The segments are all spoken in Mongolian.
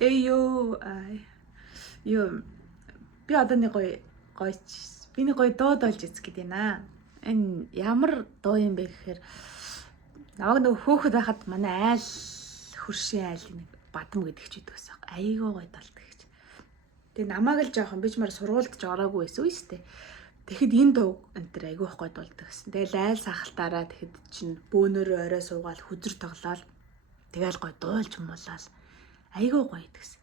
Эйё ёо би одоо нэг би нэг гоё дуу доолж үзэх гээд байна. Энэ ямар дуу юм бэ гэхээр намайг нөгөө хөөхд байхад манай айл хөршийн айлын нэг бадам гэдэг ч үдэг байсан. Айгаа гоё далдаг гэж. Тэгээ намайг л жоохон би ч маар сургуульд ч ороогүй байсан үү сте. Тэгэхэд энэ дуу энэ төр айгүй гоё дуулдаг гэсэн. Тэгэл айл сахалтаараа тэгэхэд чинь бөөнөрөө орой суугаал хүзэр тоглоал. Тэгэл гоё дуулж муулаад айгүй гоё гэдгсэн.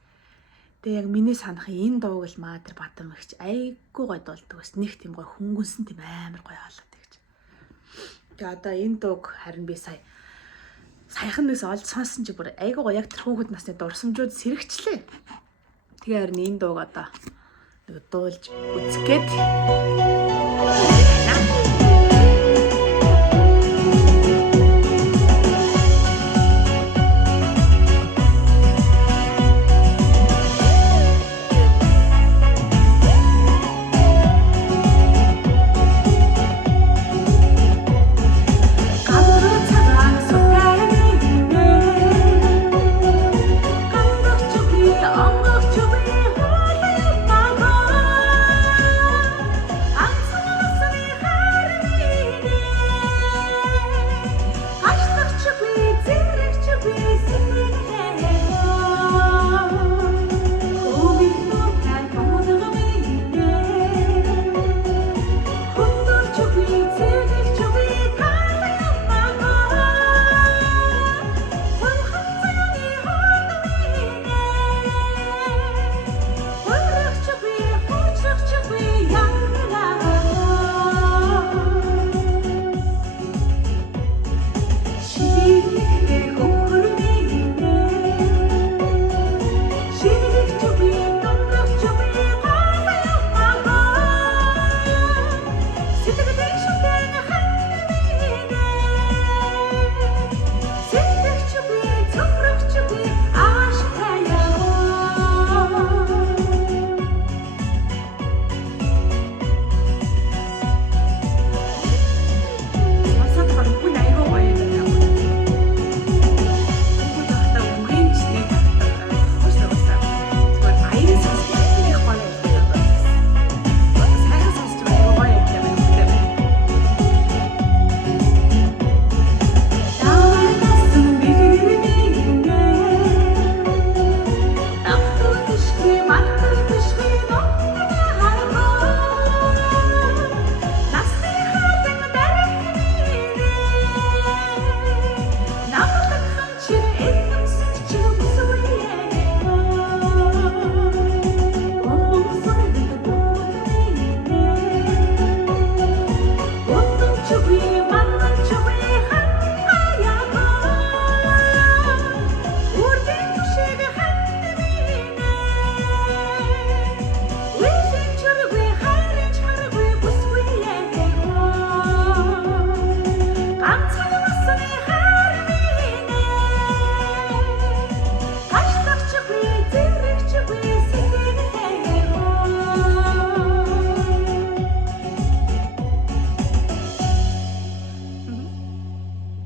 Тэгээ яг миний санах энэ дууг л маа тэр бадам ихч айгүй гоё дуулдаг бас нэг тийм гоё хөнгөнсөн тийм амар гоё хаалгатай гэж. Тэгээ одоо энэ дууг харин би саяхан нэгс олж сонсон чи бүр айгүй гоё яг тэр хүүхэд насны дурсамжууд сэрэгчлээ. Тэгээ харин энэ дууг одоо нэг дуулж үзэх гээд